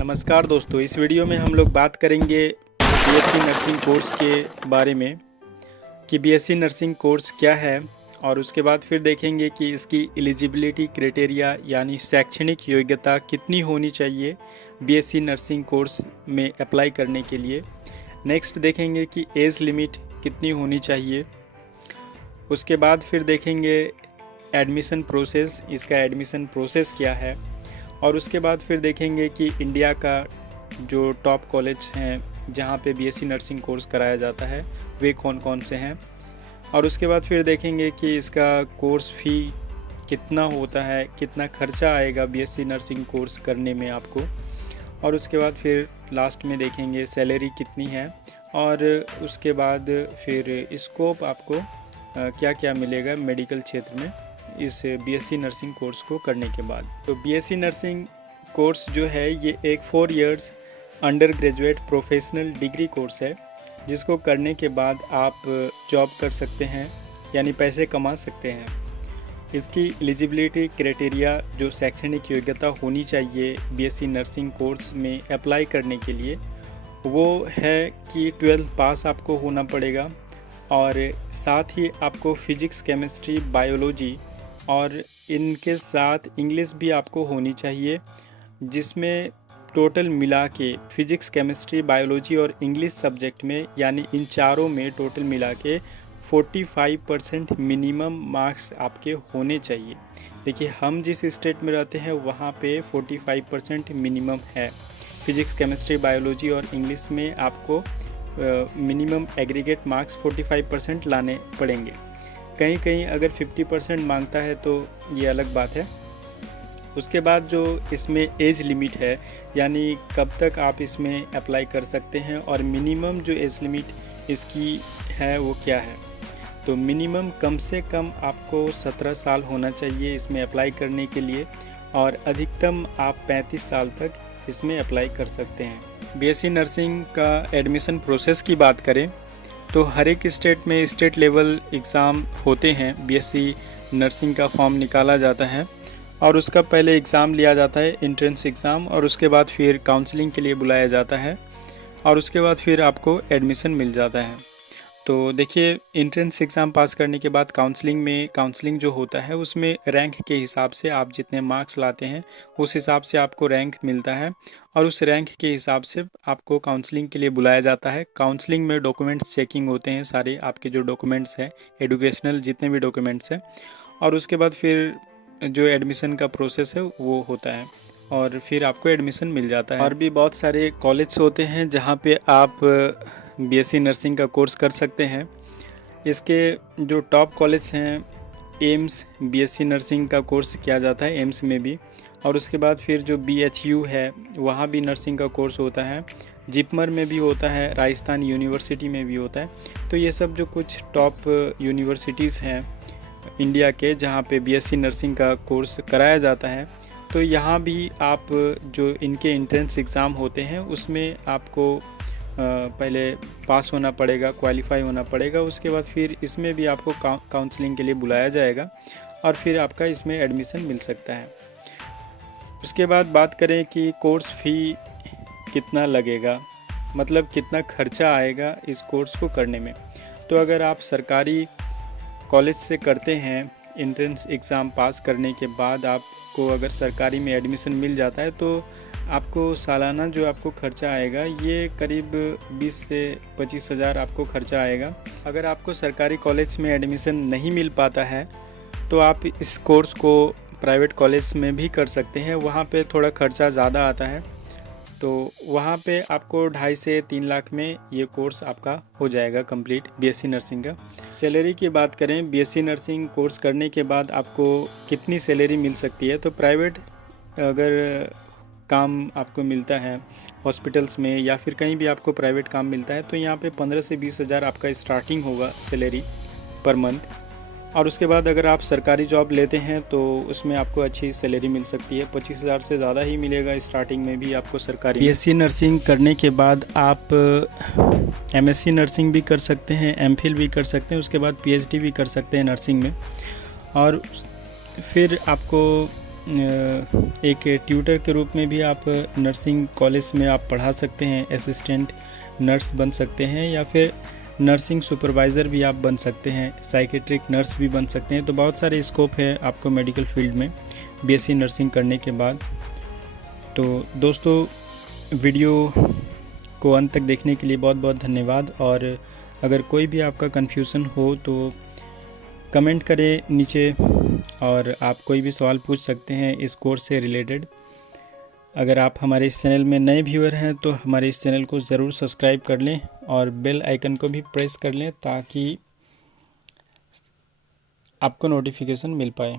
नमस्कार दोस्तों, इस वीडियो में हम लोग बात करेंगे बीएससी नर्सिंग कोर्स के बारे में कि बीएससी नर्सिंग कोर्स क्या है। और उसके बाद फिर देखेंगे कि इसकी एलिजिबिलिटी क्राइटेरिया यानी शैक्षणिक योग्यता कितनी होनी चाहिए बीएससी नर्सिंग कोर्स में अप्लाई करने के लिए। नेक्स्ट देखेंगे कि एज लिमिट कितनी होनी चाहिए। उसके बाद फिर देखेंगे एडमिशन प्रोसेस, इसका एडमिशन प्रोसेस क्या है। और उसके बाद फिर देखेंगे कि इंडिया का जो टॉप कॉलेज हैं जहाँ पे बीएससी नर्सिंग कोर्स कराया जाता है वे कौन कौन से हैं। और उसके बाद फिर देखेंगे कि इसका कोर्स फ़ी कितना होता है, कितना खर्चा आएगा बीएससी नर्सिंग कोर्स करने में आपको। और उसके बाद फिर लास्ट में देखेंगे सैलरी कितनी है। और उसके बाद फिर स्कोप आपको क्या क्या मिलेगा मेडिकल क्षेत्र में इस बीएससी नर्सिंग कोर्स को करने के बाद। तो बीएससी नर्सिंग कोर्स जो है ये एक 4 years under graduate professional degree course है, जिसको करने के बाद आप जॉब कर सकते हैं यानी पैसे कमा सकते हैं। इसकी एलिजिबिलिटी क्राइटेरिया जो शैक्षणिक योग्यता होनी चाहिए बीएससी नर्सिंग कोर्स में अप्लाई करने के लिए वो है कि 12th पास आपको होना पड़ेगा। और साथ ही आपको फिजिक्स, केमिस्ट्री, बायोलॉजी और इनके साथ इंग्लिश भी आपको होनी चाहिए, जिसमें टोटल मिला के फिजिक्स, केमिस्ट्री, बायोलॉजी और इंग्लिश सब्जेक्ट में यानी इन चारों में टोटल मिला के 45% मिनिमम मार्क्स आपके होने चाहिए। देखिए, हम जिस स्टेट में रहते हैं वहाँ पे 45% मिनिमम है। फिजिक्स, केमिस्ट्री, बायोलॉजी और इंग्लिश में आपको मिनिमम एग्रीगेट मार्क्स 45% लाने पड़ेंगे। कहीं कहीं अगर 50% मांगता है तो ये अलग बात है। उसके बाद जो इसमें एज लिमिट है यानी कब तक आप इसमें अप्लाई कर सकते हैं और मिनिमम जो एज लिमिट इसकी है वो क्या है। तो मिनिमम कम से कम आपको 17 साल होना चाहिए इसमें अप्लाई करने के लिए और अधिकतम आप 35 साल तक इसमें अप्लाई कर सकते हैं। बीएससी नर्सिंग का एडमिशन प्रोसेस की बात करें तो हर एक स्टेट में स्टेट लेवल एग्ज़ाम होते हैं। बीएससी नर्सिंग का फॉर्म निकाला जाता है और उसका पहले एग्ज़ाम लिया जाता है, एंट्रेंस एग्ज़ाम, और उसके बाद फिर काउंसलिंग के लिए बुलाया जाता है और उसके बाद फिर आपको एडमिशन मिल जाता है। तो देखिए, एंट्रेंस एग्ज़ाम पास करने के बाद काउंसलिंग जो होता है उसमें रैंक के हिसाब से आप जितने मार्क्स लाते हैं उस हिसाब से आपको रैंक मिलता है और उस रैंक के हिसाब से आपको काउंसलिंग के लिए बुलाया जाता है। काउंसलिंग में डॉक्यूमेंट्स चेकिंग होते हैं, सारे आपके जो डॉक्यूमेंट्स हैं, एजुकेशनल जितने भी डॉक्यूमेंट्स हैं, और उसके बाद फिर जो एडमिशन का प्रोसेस है वो होता है और फिर आपको एडमिशन मिल जाता है। और भी बहुत सारे कॉलेज होते हैं जहाँ पे आप बीएससी नर्सिंग का कोर्स कर सकते हैं। इसके जो टॉप कॉलेज हैं, एम्स बीएससी नर्सिंग का कोर्स किया जाता है, एम्स में भी। और उसके बाद फिर जो BHU है वहाँ भी नर्सिंग का कोर्स होता है, जिपमर में भी होता है, राजस्थान यूनिवर्सिटी में भी होता है। तो ये सब जो कुछ टॉप यूनिवर्सिटीज़ हैं इंडिया के जहाँ पे बीएससी नर्सिंग का कोर्स कराया जाता है, तो यहाँ भी आप जो इनके एंट्रेंस एग्ज़ाम होते हैं उसमें आपको पहले पास होना पड़ेगा, क्वालिफाई होना पड़ेगा। उसके बाद फिर इसमें भी आपको काउंसलिंग के लिए बुलाया जाएगा और फिर आपका इसमें एडमिशन मिल सकता है। उसके बाद बात करें कि कोर्स फ़ी कितना लगेगा, मतलब कितना खर्चा आएगा इस कोर्स को करने में। तो अगर आप सरकारी कॉलेज से करते हैं, एंट्रेंस एग्ज़ाम पास करने के बाद आपको अगर सरकारी में एडमिशन मिल जाता है तो आपको सालाना जो आपको खर्चा आएगा ये करीब 20 से 25 हज़ार आपको खर्चा आएगा। अगर आपको सरकारी कॉलेज में एडमिशन नहीं मिल पाता है तो आप इस कोर्स को प्राइवेट कॉलेज में भी कर सकते हैं। वहाँ पे थोड़ा खर्चा ज़्यादा आता है, तो वहाँ पे आपको 2.5 से 3 लाख में ये कोर्स आपका हो जाएगा कंप्लीट बीएससी नर्सिंग का। सैलरी की बात करें, बीएससी नर्सिंग कोर्स करने के बाद आपको कितनी सैलरी मिल सकती है। तो प्राइवेट अगर काम आपको मिलता है हॉस्पिटल्स में या फिर कहीं भी आपको प्राइवेट काम मिलता है तो यहाँ पे 15 से 20 हज़ार आपका स्टार्टिंग होगा सैलरी पर मंथ। और उसके बाद अगर आप सरकारी जॉब लेते हैं तो उसमें आपको अच्छी सैलरी मिल सकती है, 25 हज़ार से ज़्यादा ही मिलेगा स्टार्टिंग में भी आपको सरकारी। बीएससी नर्सिंग करने के बाद आप एमएससी नर्सिंग भी कर सकते हैं, एमफिल भी कर सकते हैं, उसके बाद पीएचडी भी कर सकते हैं नर्सिंग में। और फिर आपको एक ट्यूटर के रूप में भी आप नर्सिंग कॉलेज में आप पढ़ा सकते हैं, असिस्टेंट नर्स बन सकते हैं, या फिर नर्सिंग सुपरवाइज़र भी आप बन सकते हैं, साइकेट्रिक नर्स भी बन सकते हैं। तो बहुत सारे स्कोप है आपको मेडिकल फील्ड में बीएससी नर्सिंग करने के बाद। तो दोस्तों, वीडियो को अंत तक देखने के लिए बहुत बहुत धन्यवाद। और अगर कोई भी आपका कन्फ्यूज़न हो तो कमेंट करें नीचे, और आप कोई भी सवाल पूछ सकते हैं इस कोर्स से रिलेटेड। अगर आप हमारे इस चैनल में नए व्यूअर हैं तो हमारे इस चैनल को ज़रूर सब्सक्राइब कर लें और बेल आइकन को भी प्रेस कर लें ताकि आपको नोटिफिकेशन मिल पाए।